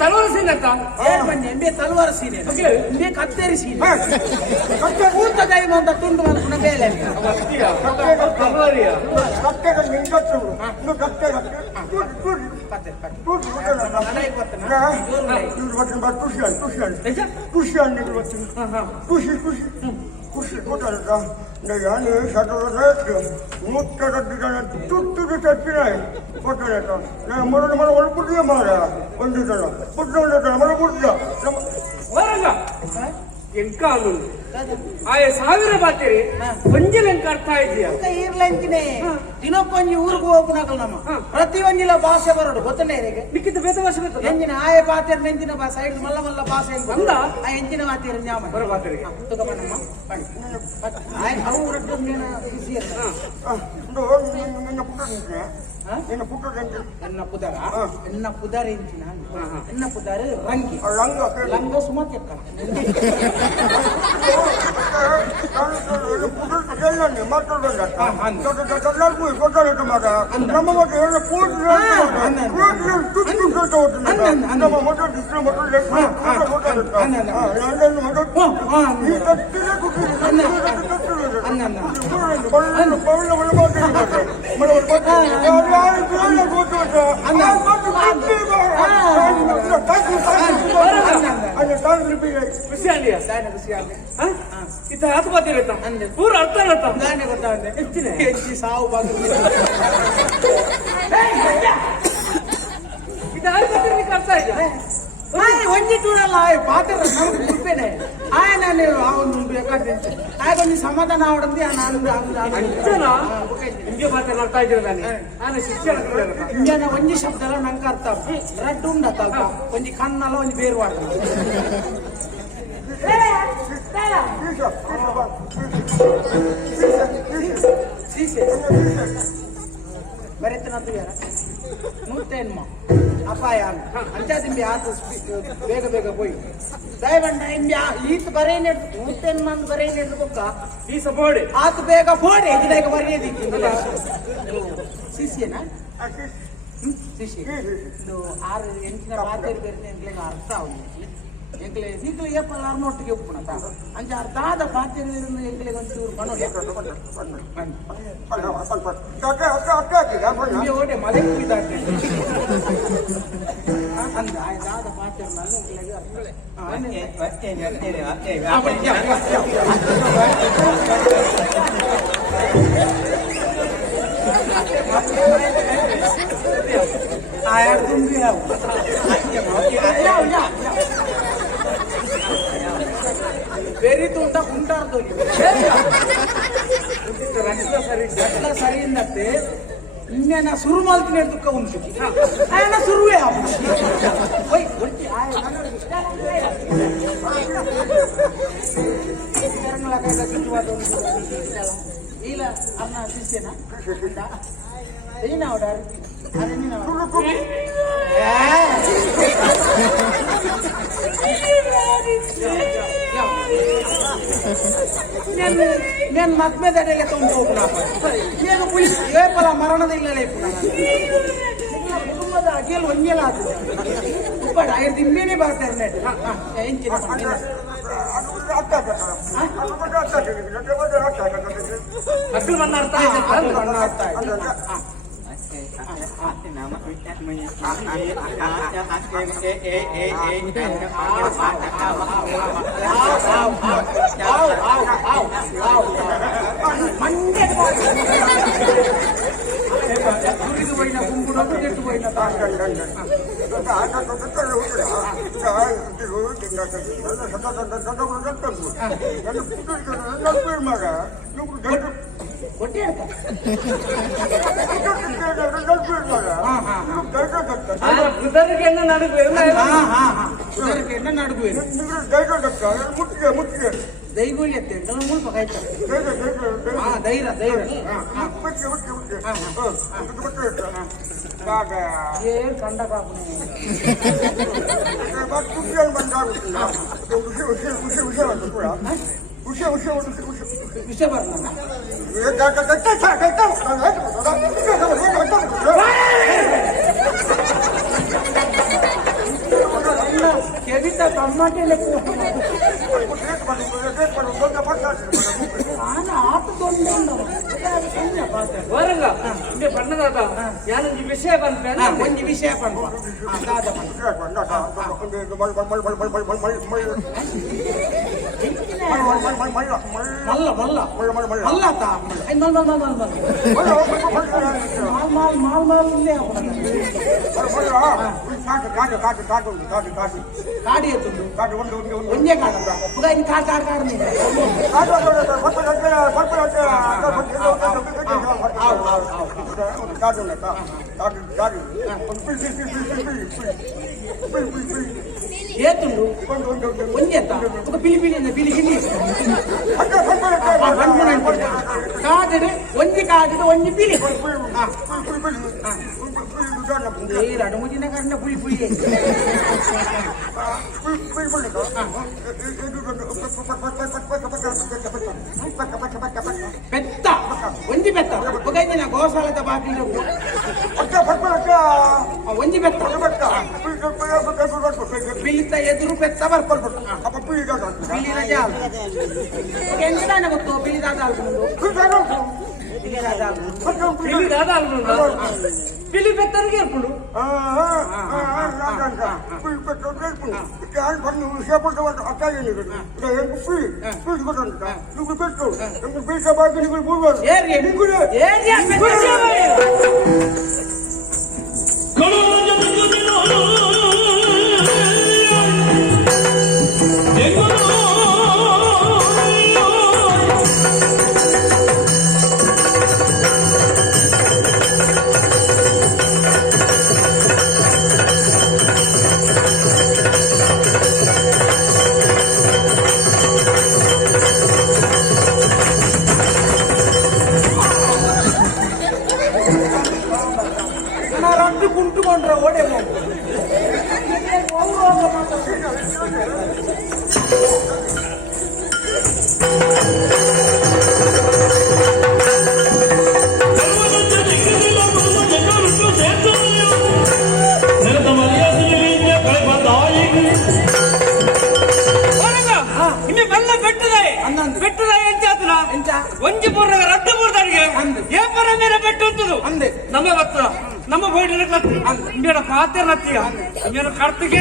ತಲವಾರ scene ಅಂತ ಎಂಬೆ ತಲವಾರ scene ಎಂಬೆ ಕತ್ತೇರಿ scene ಊತ ಕೈಮ ಅಂತ ತುಂಡು ಮಾಡ್ಕೊಂಡ ಬೇಲೆ ಖುಷಿ ಖುಷಿ ಖುಷಿ ಗೊತ್ತಾಗ ನಾನು ಸಟರ ಮುತ್ತಡ ತುಟ್ಟು ತಪ್ಪಿನಾಯಿ ಕೊಟ್ಟ ಮರ ಮರ ಒಳಪುಟ್ಟಿಗೆ ಮಾರ ಒಂದು ಜನ ಪುಟ್ಟ ಮರ ಪುಟ್ಟ ಎಂಕಾಲು ಆಯ ಸಾವಿರ ಬಾತಿರಿ ಒಂಜಿ ಲೆಂಕ ಅರ್ಥ ಇದೆಯಾ ಇರ್ಲೆಂಕಿನೇ ದಿನಕ್ಕೊಂಜಿ ಊರಿಗೆ ಹೋಗ್ನಾಕಲ್ ನಮ್ಮ ಪ್ರತಿ ಒಂಜಿಲ ಭಾಷೆ ಬರೋಡು ಗೊತ್ತನೇ ಹೇಗೆ ಮಿಕ್ಕಿದ ಬೇತ ಭಾಷೆ ಬರ್ತದೆ ಎಂಜಿನ ಆಯ ಬಾತಿರ್ ನೆಂಜಿನ ಭಾಷೆ ಸೈಡ್ ಮಲ್ಲ ಮಲ್ಲ ಭಾಷೆ ಅಂದ ಆ ಎಂಜಿನ ಬಾತಿರ್ ನ್ಯಾಮ ಬರ ಬಾತಿರಿಗೆ ತುಗಮನಮ್ಮ ಆಯ ಅವು ರಡ್ಡು ನೇನ ಬಿಸಿ ನಿನ್ನ ಪುಟ್ಟ ಎನ್ನ ಪುದರ ಎನ್ನ ಪುದರ ಎಂಚಿನ ಎನ್ನ ಪುದರ ರಂಗಿ ಲಂಗ ಸುಮತಿ ಅಕ್ಕ ಪೂರ ಅರ್ಥ ನಾನೇ ಗೊತ್ತಾಗುತ್ತೆ ಹೆಚ್ಚಿ ಸಾವು ಬಾಗಿಲು ಅರ್ಥ ಇದೆ ಒಂಜಿ ಟೂರಲ್ಲ ಪಾತ್ರ ಗುರುಪೇನೆ ಆಯ ನಾನು ಅವನು ಬೇಕಾದ್ರೆ ಆಗೊಂದು ಸಮಾಧಾನ ಆವಡಂದಿ ಹಿಂಗೆ ಮಾತನಾಡ್ತಾ ಇದ್ದೀನಿ ನಾನು ಶಿಕ್ಷಣ ಇಂಜನ ಒಂಜಿ ಶಬ್ದ ಎಲ್ಲ ನಂಗೆ ಅರ್ಥ ರಡ್ಡು ಉಂಡತ್ತ ಅಲ್ಪ ಒಂಜಿ ಕಣ್ಣಲ್ಲ ಒಂಜಿ ಬೇರು ಮಾಡ್ತಾರೆ ಬರೆತನದ್ದು ಯಾರ ನೂತೇನ್ಮ ಅಪಾಯ ಅಂಚಾದಿಂಬಿ ಆತ ಬೇಗ ಬೇಗ ಹೋಯ್ ದಯವಂಡ ಇಂಬಿ ಈತ ಬರೇನೆ ನೂತೇನ್ಮ ಬರೇನೆ ಬೊಕ್ಕ ಈ ಸಬೋಡೆ ಆತ ಬೇಗ ಬೋಡೆ ಇದೀಗ ಬರೆಯದಿಕ್ಕಿಲ್ಲ ಶಿಷ್ಯನಾ ಶಿಷ್ಯ ಇದು 6-8 ಬಾತೇರಿ ಬೇರೆ ಎಂಕ್ಲೆಗೆ ಅರ್ಥ ಆಗುದು ಎಂಕ್ಲೆ ನಿಕ್ಲೆ ಏಪಲ್ ಅರ್ನೊಟ್ಟಿಗೆ ಉಪ್ಪುಣತ ಅಂಚ ಅರ್ಧಾದ ಬಾತೇರಿ ಎಂಕ್ಲೆಗೆ ಒಂಚೂರು ಓಡೆ ಮಲೆ ಕುಯ್ದಾಡ್ತೆ ಅಂದ ಆಯ್ದಾದ ಬಾತೇರಿ आया तुम भी है ಬೇರೆ ತುಂಟ ಕುಂಟಾಡ್ತೋಗಿ ಗಟ್ಲ ಸರಿ ಇಂದತ್ತೆ ಇನ್ನೇನ ಶುರು ಮಾಡ್ತೀನಿ ದುಃಖ ಉಂಟು ಆಯನ ಶುರುವೇ ಇಲ್ಲ ಅನ್ನ ಶಿಷ್ಯನ ಏನ ಅವಡಾರು నేను మధ్యదడలే తోంపోకున్నా నేను పులిస్ ఏపల మరణದ ಇಲ್ಲಲೇ ಕುಟುಂಬದ ಅಗೆಲ್ ಒಂಜೆಲಾದು ಉಪ್ಪಡ ಐದು ದಿಮ್ಮೇನೆ ಬರ್ತಾರೆ ನೆಟ್ ಎಂಚಿನ ಅಕ್ಕಲ್ ಬಣ್ಣ ಅರ್ಥ ಆಯ್ತು ಬಣ್ಣ ಅರ್ಥ ಆಯ್ತು పోయిన గుంపునకు చెట్టు పోయిన కొట్టే ಕುದರಿಗೆನ್ನ ನಡುಗುವೆ ಕುದರಿಗೆನ್ನ ನಡುಗುವೆ ದೈಗುಳಿ ಅತ್ತೆ ಎಂಟಲ್ಲ ಮುಲ್ಪ ಕಾಯ್ತಾರೆ ಧೈರ್ಯ ಏನ್ ಕಂಡ ಕಾಪು ವಿಷಯ ಬರ್ನ ಕೆವಿತ ಟೊಮಾಟೆ ಲೆಕ್ಕ ಪಣ್ಣದಾದ ಯಾನೊಂದು ವಿಷಯ ಬಂತ ಒಂದು ವಿಷಯ ಬಂದು ಮಲ್ಲ ಮಲ್ಲ ಮಲ್ಲ ಮಾಲ್ ಮಾಲ್ ಮಾಲ್ ಇಲ್ಲೇ ಕಾಡಿ ಎತ್ತುಂಡು ಒಂದೇ ಕಾಡ ಪುಗಾಯಿ ಕಾಡ್ ಕಾಡ್ ಕಾಡ್ ఏతుండు కొంచెత్త ఒక పిలి పిలి పిలి పిలి కాదు ಒಂಜಿ ಕಾದು ಒಂಜಿ పిలి ರಡಮುಜಿನ ಕರ್ಣ ಪುಳಿ ಪುಳಿ పెద్ద ಒಂಜಿ ಬೆತ್ತ ಒಗೈದಿನ ಗೋಸಾಲದ ಬಾಕಿ ಒಂಜಿ ಬೆತ್ತ ಬಿಳಿತ ಎದುರು ಬೆತ್ತ ಬರ್ಕೊಳ್ಬಿಟ್ಟು ಬಿಳಿನ ಜಾಲ ಎಂತಾನೆ ಗೊತ್ತು ಬಿಳಿದಾದ పిల్లి పెత్తరికి ఎప్పుడు ಕುಂಟುಕೊಂಡ್ರೆ ಓಡೆ ಒಂಜಿ ಪೂರ್ಣ ರದ್ದು ಪೂರ್ದಾಡಿಗೆ ಏ ಪರ ಮೇಲೆ ಬೆಟ್ಟು ಅಂದೆ ನಮ್ಮ ಭಕ್ತ ನಮ್ಮ ಬೋರ್ಡಿನ ಕತ್ತಿ ಮೇಡ ಪಾತ್ರ ರತ್ತಿಯ ಮೇಡ ಕರ್ತಿಗೆ